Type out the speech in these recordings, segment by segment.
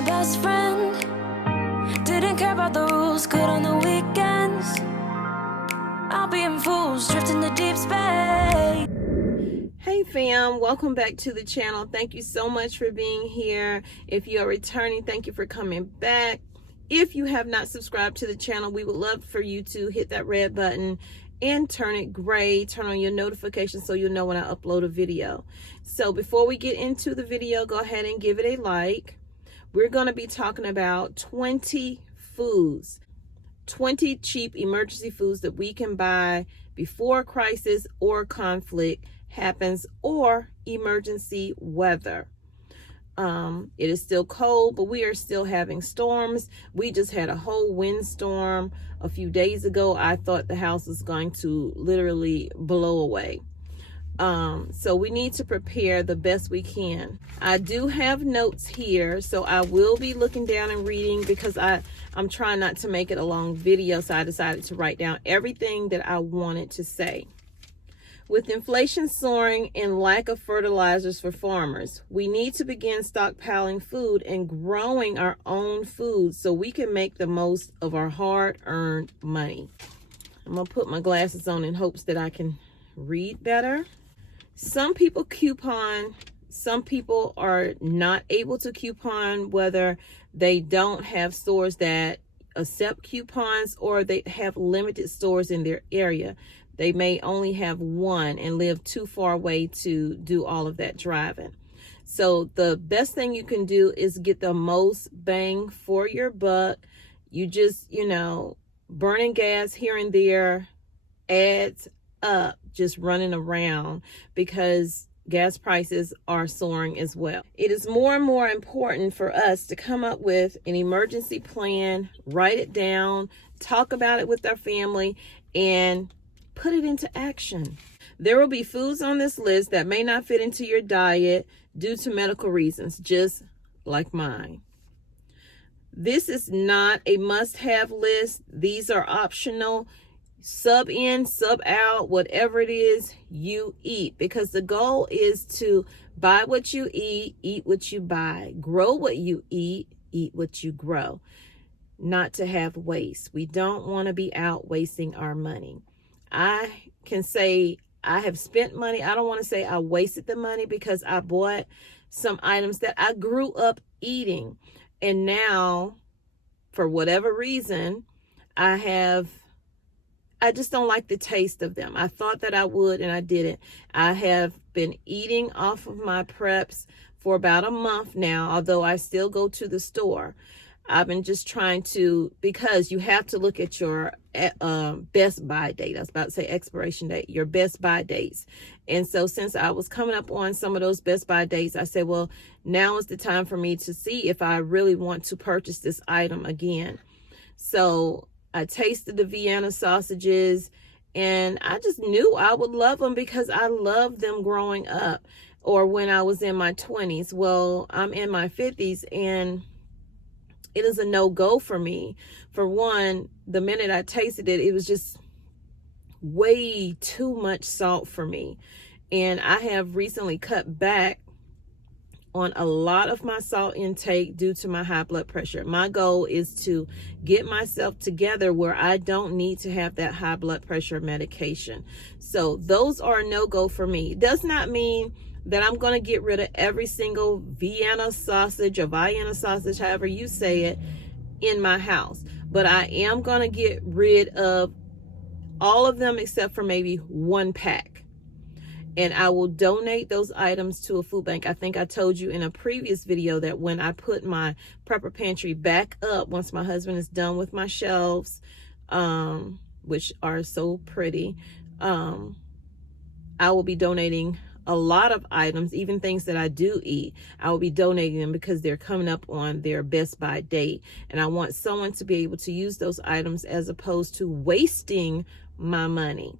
my best friend. Didn't care about the rules, good on the weekends. I'll be in fools, drifting to deep space. Hey fam, welcome back to the channel. Thank you so much for being here. If you are returning, thank you for coming back. If you have not subscribed to the channel, we would love for you to hit that red button and turn it gray, turn on your notifications so you'll know when I upload a video. So before we get into the video, go ahead and give it a like. We're going to be talking about 20 foods, 20 cheap emergency foods that we can buy before crisis or conflict happens or emergency weather. It is still cold, but we are still having storms. We just had a whole windstorm a few days ago. I thought the house was going to literally blow away. So we need to prepare the best we can. I do have notes here, so I will be looking down and reading because I'm trying not to make it a long video, so I decided to write down everything that I wanted to say. With inflation soaring and lack of fertilizers for farmers, we need to begin stockpiling food and growing our own food so we can make the most of our hard-earned money. I'm going to put my glasses on in hopes that I can read better. Some people coupon, some people are not able to coupon, whether they don't have stores that accept coupons or they have limited stores in their area. They may only have one and live too far away to do all of that driving. So the best thing you can do is get the most bang for your buck. You just, burning gas here and there adds up, just running around, because gas prices are soaring as well. It is more and more important for us to come up with an emergency plan, write it down, talk about it with our family, and put it into action. There will be foods on this list that may not fit into your diet due to medical reasons, just like mine. This is not a must-have list. These are optional. Sub in, sub out, whatever it is you eat, because the goal is to buy what you eat what you buy, grow what you eat what you grow, not to have waste. We don't want to be out wasting our money. I can say I have spent money. I don't want to say I wasted the money because I bought some items that I grew up eating. And now, for whatever reason, I just don't like the taste of them. I thought that I would and I didn't. I have been eating off of my preps for about a month now, although I still go to the store. I've been just trying to, because you have to look at your best buy date. I was about to say expiration date, your best buy dates. And so since I was coming up on some of those best buy dates, I said, well, now is the time for me to see if I really want to purchase this item again. So I tasted the Vienna sausages and I just knew I would love them because I loved them growing up or when I was in my 20s. Well, I'm in my 50s and it is a no-go for me. For one, the minute I tasted it, it was just way too much salt for me. And I have recently cut back on a lot of my salt intake due to my high blood pressure. My goal is to get myself together where I don't need to have that high blood pressure medication. So those are a no-go for me. It does not mean that I'm going to get rid of every single Vienna sausage or Vienna sausage, however you say it, in my house. But I am going to get rid of all of them except for maybe one pack. And I will donate those items to a food bank. I think I told you in a previous video that when I put my prepper pantry back up, once my husband is done with my shelves, which are so pretty, I will be donating a lot of items, even things that I do eat. I will be donating them because they're coming up on their best buy date. And I want someone to be able to use those items as opposed to wasting my money.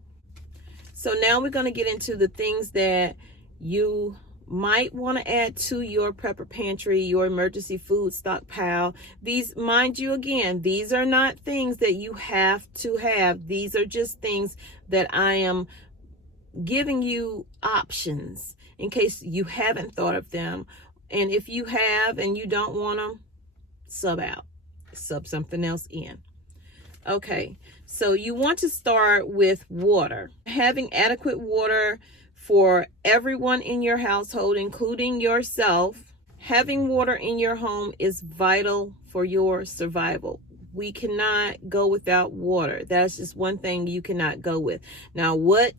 So now we're going to get into the things that you might want to add to your prepper pantry, your emergency food stockpile. These, mind you, again, these are not things that you have to have. These are just things that I am giving you options in case you haven't thought of them. And if you have and you don't want them, sub out, sub something else in. Okay, so you want to start with water. Having adequate water for everyone in your household, including yourself. Having water in your home is vital for your survival. We cannot go without water. That's just one thing you cannot go with. Now, what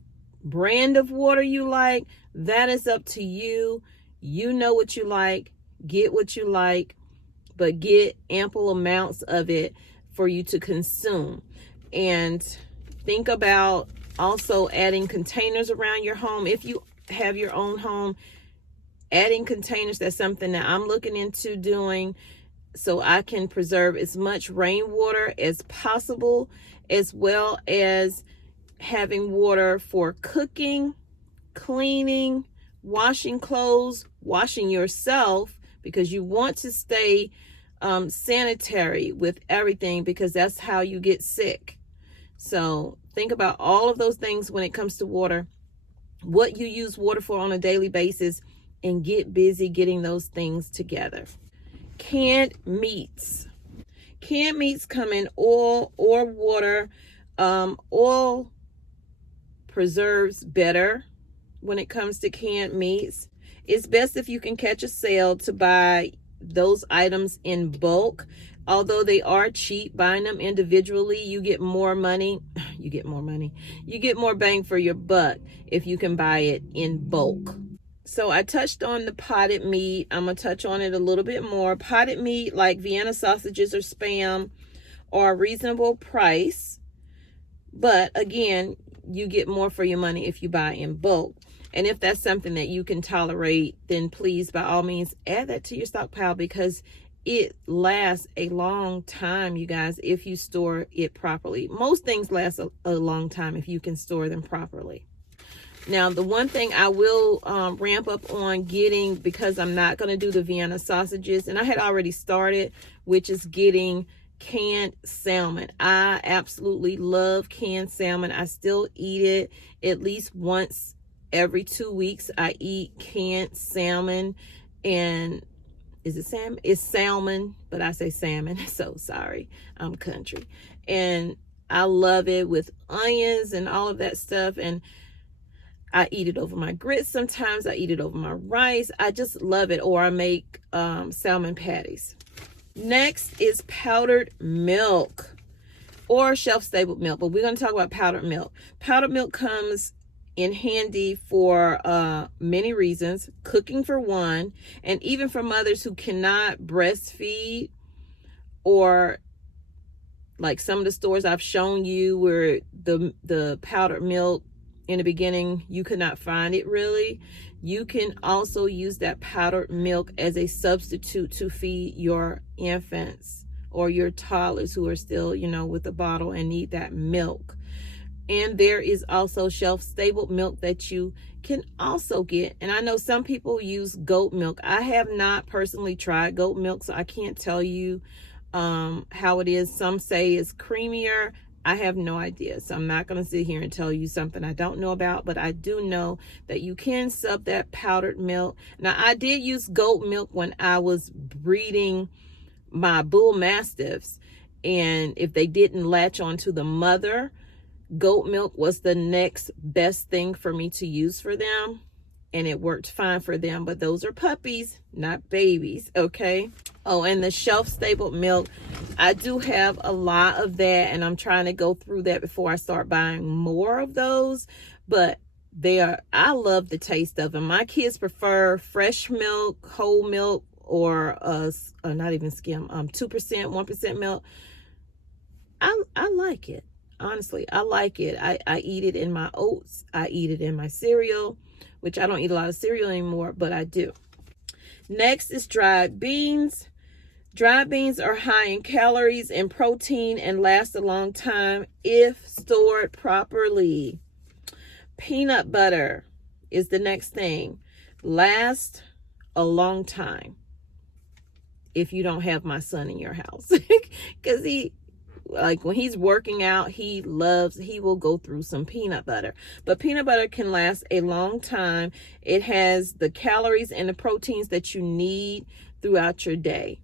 brand of water you like, that is up to you. You know what you like, get what you like, but get ample amounts of it for you to consume. And think about also adding containers around your home. If you have your own home, adding containers, that's something that I'm looking into doing, so I can preserve as much rainwater as possible, as well as having water for cooking, cleaning, washing clothes, washing yourself, because you want to stay sanitary with everything, because that's how you get sick. So think about all of those things when it comes to water, what you use water for on a daily basis, and get busy getting those things together. Canned meats. Canned meats come in oil or water. Oil preserves better when it comes to canned meats. It's best if you can catch a sale to buy those items in bulk. Although they are cheap, buying them individually, you get more money. You get more bang for your buck if you can buy it in bulk. So I touched on the potted meat. I'm going to touch on it a little bit more. Potted meat like Vienna sausages or Spam are a reasonable price. But again, you get more for your money if you buy in bulk. And if that's something that you can tolerate, then please, by all means, add that to your stockpile, because it lasts a long time, you guys, if you store it properly. Most things last a long time if you can store them properly. Now, the one thing I will ramp up on getting, because I'm not going to do the Vienna sausages, and I had already started, which is getting canned salmon. I absolutely love canned salmon. I still eat it at least once every 2 weeks. I eat canned salmon. And is it salmon? It's salmon, but I say salmon. So sorry, I'm country. And I love it with onions and all of that stuff. And I eat it over my grits sometimes. I eat it over my rice. I just love it. Or I make salmon patties. Next is powdered milk or shelf-stable milk. But we're going to talk about powdered milk. Powdered milk comes in handy for many reasons. Cooking for one, and even for mothers who cannot breastfeed, or like some of the stores I've shown you where the powdered milk in the beginning you could not find it really. You can also use that powdered milk as a substitute to feed your infants or your toddlers who are still, with the bottle and need that milk. And there is also shelf-stable milk that you can also get. And I know some people use goat milk. I have not personally tried goat milk, so I can't tell you how it is. Some say it's creamier. I have no idea. So I'm not going to sit here and tell you something I don't know about. But I do know that you can sub that powdered milk. Now, I did use goat milk when I was breeding my bull mastiffs. And if they didn't latch onto the mother, goat milk was the next best thing for me to use for them, and it worked fine for them. But those are puppies, not babies, okay? Oh, and the shelf-stable milk, I do have a lot of that, and I'm trying to go through that before I start buying more of those. But I love the taste of them. My kids prefer fresh milk, whole milk, or not even skim, 2%, 1% milk. I like it. Honestly, I like it. I eat it in my oats. I eat it in my cereal, which I don't eat a lot of cereal anymore, but I do. Next is dried beans. Dried beans are high in calories and protein and last a long time if stored properly. Peanut butter is the next thing. Last a long time if you don't have my son in your house. Because when he's working out, he will go through some peanut butter. But peanut butter can last a long time. It has the calories and the proteins that you need throughout your day.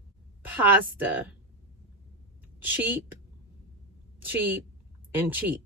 pasta. Cheap, cheap, and cheap.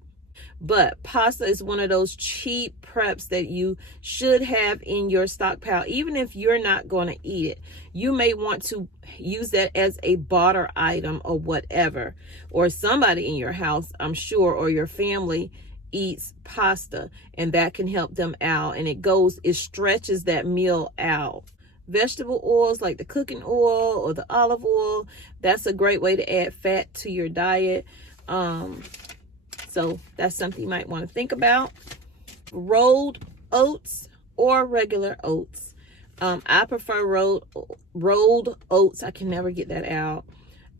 But pasta is one of those cheap preps that you should have in your stockpile, even if you're not going to eat it. You may want to use that as a barter item or whatever. Or somebody in your house, I'm sure, or your family eats pasta, and that can help them out. And it stretches that meal out. Vegetable oils like the cooking oil or the olive oil, that's a great way to add fat to your diet. So that's something you might want to think about. Rolled oats or regular oats. I prefer rolled oats. I can never get that out.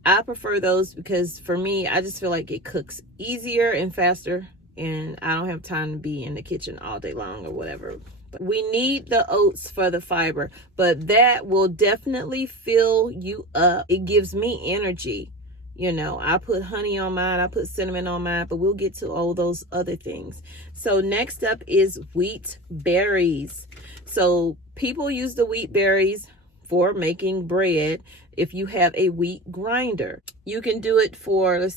I prefer those because for me, I just feel like it cooks easier and faster, and I don't have time to be in the kitchen all day long or whatever. But we need the oats for the fiber, but that will definitely fill you up. It gives me energy. You know, I put honey on mine, I put cinnamon on mine, but we'll get to all those other things. So next up is wheat berries. So people use the wheat berries for making bread if you have a wheat grinder. You can do it for,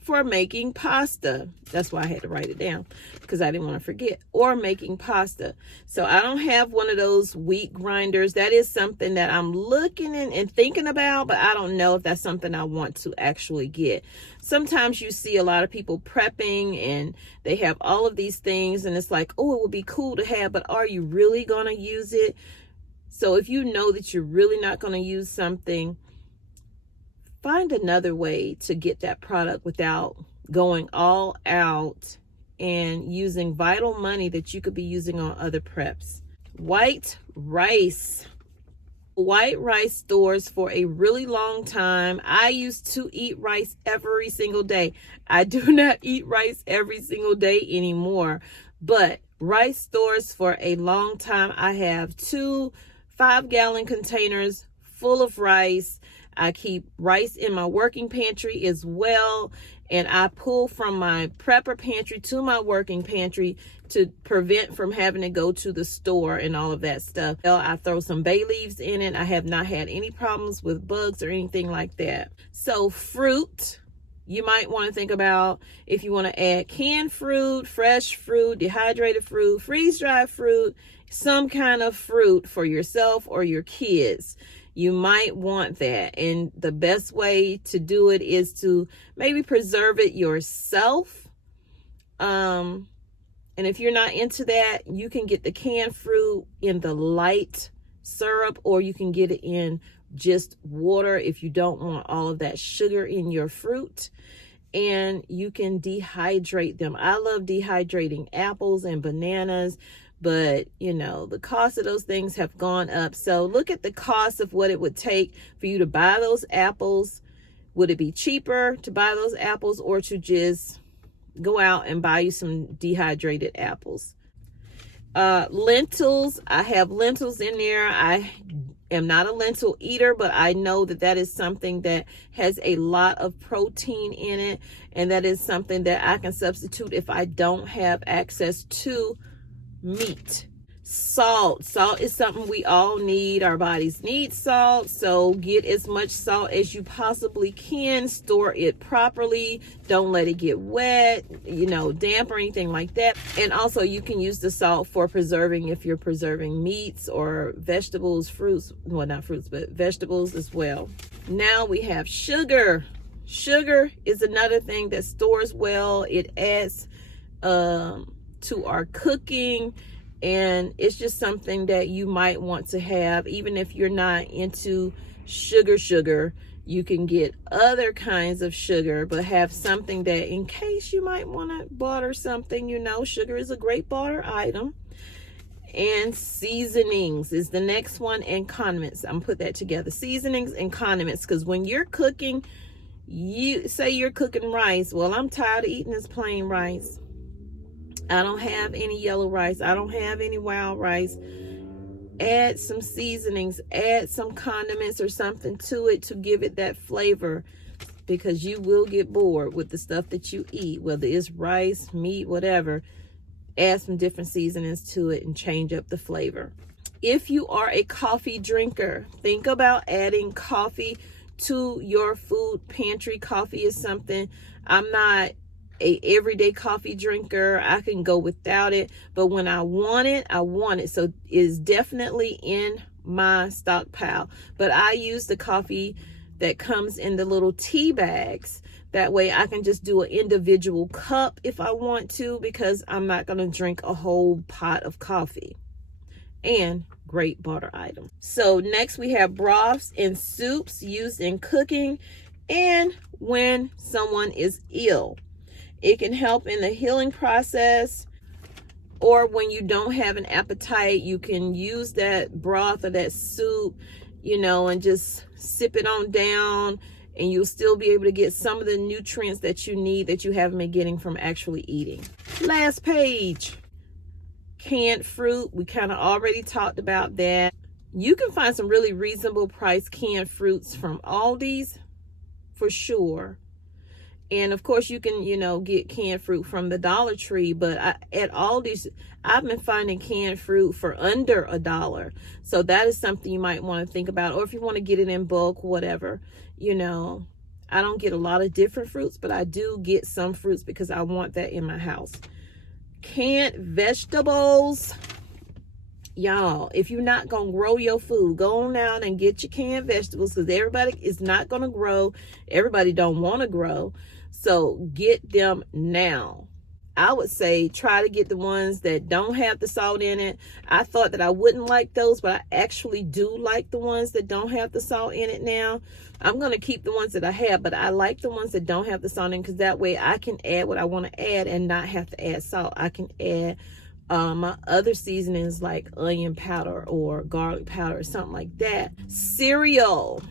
for making pasta. That's why I had to write it down, because I didn't want to forget. Or making pasta. So I don't have one of those wheat grinders. That is something that I'm looking and thinking about, but I don't know if that's something I want to actually get. Sometimes you see a lot of people prepping and they have all of these things and it's like, oh, it would be cool to have, but are you really going to use it? So if you know that you're really not going to use something, find another way to get that product without going all out and using vital money that you could be using on other preps. White rice. White rice stores for a really long time. I used to eat rice every single day. I do not eat rice every single day anymore, but rice stores for a long time. I have 2 5-gallon containers full of rice. I keep rice in my working pantry as well, and I pull from my prepper pantry to my working pantry to prevent from having to go to the store and all of that stuff. I throw some bay leaves in it. I have not had any problems with bugs or anything like that. So fruit, you might want to think about if you want to add canned fruit, fresh fruit, dehydrated fruit, freeze-dried fruit, some kind of fruit for yourself or your kids. You might want that. And the best way to do it is to maybe preserve it yourself. And if you're not into that, you can get the canned fruit in the light syrup, or you can get it in just water if you don't want all of that sugar in your fruit. And you can dehydrate them. I love dehydrating apples and bananas, but you know, the cost of those things have gone up. So look at the cost of what it would take for you to buy those apples. Would it be cheaper to buy those apples or to go out and buy you some dehydrated apples? Lentils. I have lentils in there. I am not a lentil eater, but I know that that is something that has a lot of protein in it, and that is something that I can substitute if I don't have access to meat. Salt is something we all need. Our bodies need salt, so get as much salt as you possibly can. Store it properly. Don't let it get wet, damp or anything like that. And also you can use the salt for preserving if you're preserving meats or vegetables, fruits, well, not fruits, but vegetables as well. Now we have sugar. Sugar is another thing that stores well. It adds to our cooking, and it's just something that you might want to have. Even if you're not into sugar, you can get other kinds of sugar, but have something that in case you might want to barter something. Sugar is a great barter item. And seasonings is the next one, and condiments. I'm put that together, seasonings and condiments, because when you're cooking, you say you're cooking rice. Well, I'm tired of eating this plain rice. I don't have any yellow rice. I don't have any wild rice. Add some seasonings, add some condiments or something to it to give it that flavor, because you will get bored with the stuff that you eat, whether it's rice, meat, whatever. Add some different seasonings to it and change up the flavor. If you are a coffee drinker, think about adding coffee to your food pantry. Coffee is something, I'm not a everyday coffee drinker. I can go without it, but when I want it, I want it. So it's definitely in my stockpile. But I use the coffee that comes in the little tea bags. That way I can just do an individual cup if I want to, because I'm not going to drink a whole pot of coffee. And great barter item. So next we have broths and soups used in cooking and when someone is ill. It can help in the healing process, or when you don't have an appetite, you can use that broth or that soup, you know, and just sip it on down, and you'll still be able to get some of the nutrients that you need that you haven't been getting from actually eating. Last page, canned fruit. We kind of already talked about that. You can find some really reasonable price canned fruits from Aldi's for sure. And of course you can, you know, get canned fruit from the Dollar Tree, but at Aldi's, I've been finding canned fruit for under $1. So that is something you might want to think about, or if you want to get it in bulk, whatever, you know. I don't get a lot of different fruits, but I do get some fruits because I want that in my house. Canned vegetables. Y'all, if you're not gonna grow your food, go on out and get your canned vegetables, because everybody is not gonna grow. Everybody don't want to grow. So get them now. I would say try to get the ones that don't have the salt in it. I thought that I wouldn't like those, but I actually do like the ones that don't have the salt in it now. I'm going to keep the ones that I have, but I like the ones that don't have the salt in, because that way I can add what I want to add and not have to add salt. I can add my other seasonings like onion powder or garlic powder or something like that. Cereal.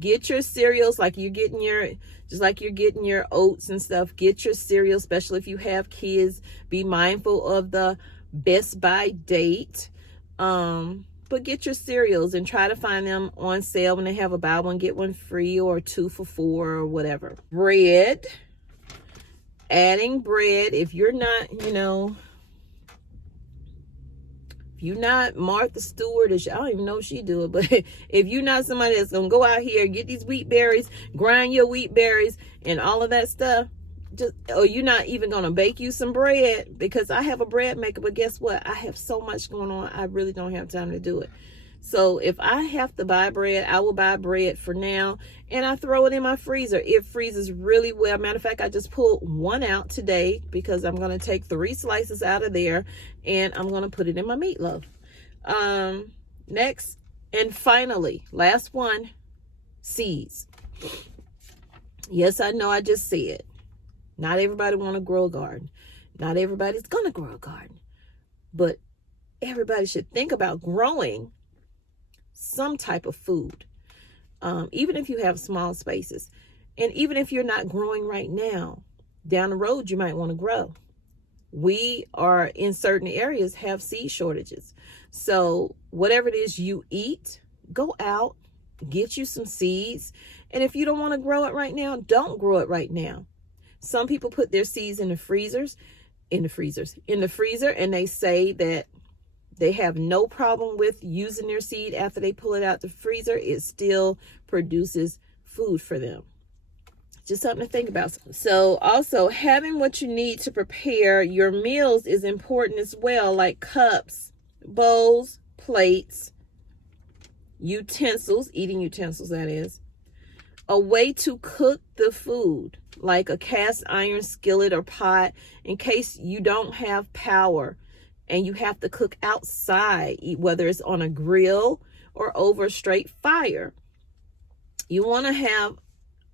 Get your cereals like you're getting your, just like you're getting your oats and stuff. Get your cereal, especially if you have kids. Be mindful of the best by date. But get your cereals and try to find them on sale when they have a buy one get one free, or 2 for $4 or whatever. Bread. Adding bread. If you're not, you know, you're not Martha Stewart, I don't even know if she do it, but if you're not somebody that's gonna go out here, get these wheat berries, grind your wheat berries and all of that stuff, just, or you're not even gonna bake you some bread, because I have a bread maker, but guess what? I have so much going on, I really don't have time to do it. So if I have to buy bread, I will buy bread for now, and I throw it in my freezer. It freezes really well. Matter of fact, I just pulled one out today because I'm going to take 3 slices out of there, and I'm going to put it in my meatloaf. Next, and finally, last one, seeds. Yes, I know I just said, not everybody want to grow a garden. Not everybody's going to grow a garden. But everybody should think about growing some type of food, even if you have small spaces, and even if you're not growing right now, down the road you might want to grow. We are in certain areas have seed shortages, so whatever it is you eat, go out, get you some seeds, and if you don't want to grow it right now, don't grow it right now. Some people put their seeds in the freezer, and they say that they have no problem with using their seed after they pull it out the freezer. It still produces food for them. Just something to think about. So also, having what you need to prepare your meals is important as well, like cups, bowls, plates, utensils, eating utensils that is. A way to cook the food, like a cast iron skillet or pot, in case you don't have power and you have to cook outside, whether it's on a grill or over a straight fire. You want to have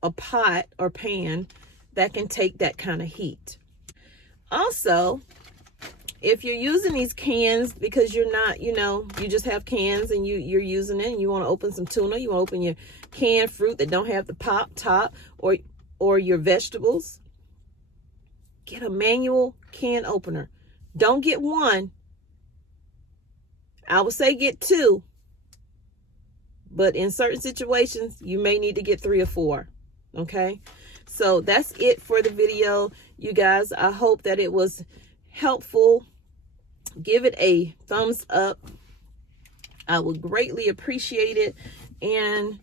a pot or pan that can take that kind of heat. Also, if you're using these cans because you're not, you just have cans and you're using it, and you want to open some tuna, you want to open your canned fruit that don't have the pop top, or your vegetables, get a manual can opener. Don't get one. I would say get 2. But in certain situations, you may need to get 3 or 4. Okay? So that's it for the video, you guys. I hope that it was helpful. Give it a thumbs up. I would greatly appreciate it. And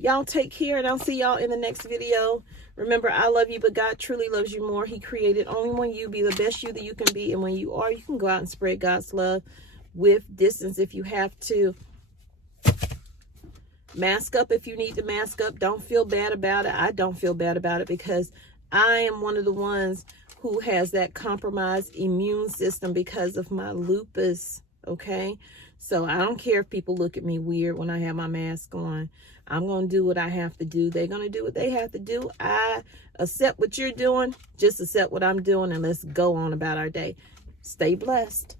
Y'all take care, and I'll see y'all in the next video. Remember, I love you, but God truly loves you more. He created only one you. Be the best you that you can be. And when you are, you can go out and spread God's love with distance if you have to. Mask up if you need to mask up. Don't feel bad about it. I don't feel bad about it because I am one of the ones who has that compromised immune system because of my lupus, okay? So I don't care if people look at me weird when I have my mask on. I'm going to do what I have to do. They're going to do what they have to do. I accept what you're doing. Just accept what I'm doing, and let's go on about our day. Stay blessed.